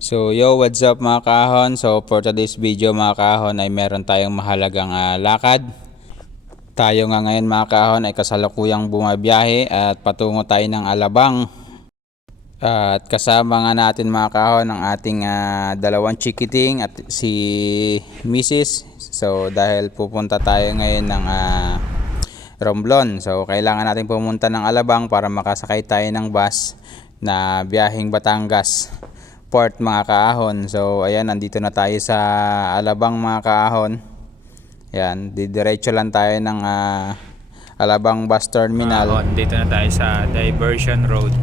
So yo, what's up mga kahon? So for today's video mga kahon ay meron tayong mahalagang lakad. Tayo nga ngayon mga kahon ay kasalukuyang bumabiyahe at patungo tayo ng Alabang. At kasama nga natin mga kahon ang ating dalawang chikiting at si Mrs. So dahil pupunta tayo ngayon ng Romblon. So kailangan natin pumunta ng Alabang para makasakay tayo ng bus na biyaheng Batangas Port mga kaahon. So ayan, nandito na tayo sa Alabang mga kaahon. Ayan, didiretso lang tayo ng Alabang Bus Terminal. Dito na tayo sa Diversion Road,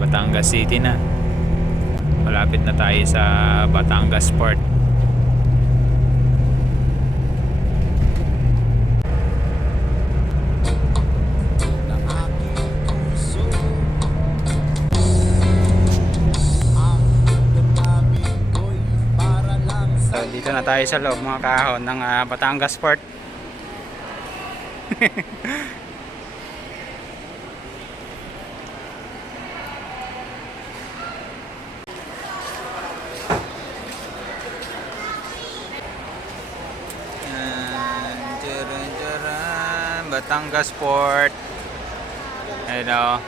Batangas City na. Malapit na tayo sa Batangas Port. So dito na tayo sa loob mga kaahon ng Batangas Port. Batangas Port. Hello.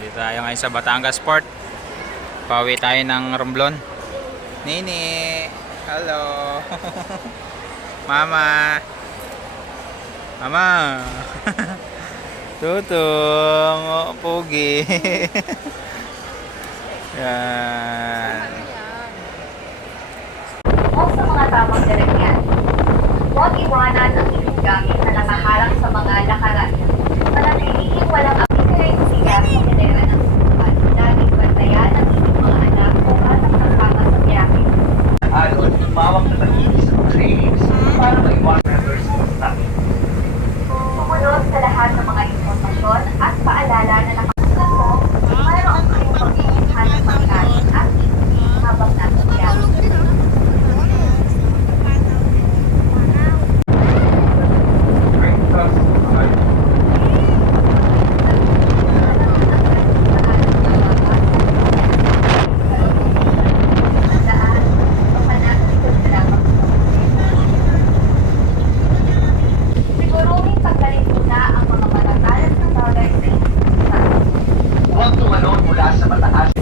Dito tayo ngayon sa Batangas Port. Pauwi tayo ng Romblon. Nini, hello. Mama. Mama. Tutong, oh, pogi. Yan. O sa mga tamang lalagyan. Huwag iwanan ang inyong gamit na nakaharang sa mga lakaran. Manatiling walang apikay sa sigarilyo ng sukat. Laging bantayan ang inyong mga anak kung anak kasama sa biyahe. Alon, tumawag na makinis ng trains para maiwasan ang reverse traffic. Sumunod sa lahat ng mga impormasyon at paalala na nakasulat mo, mayroon kayong pag-iinhan ng pagkain at inumin habang nasa biyahe. Siguruhin tanggalin muna ang mga matatalas na bagay sa inyong usapan. Huwag tumalon mula sa mataas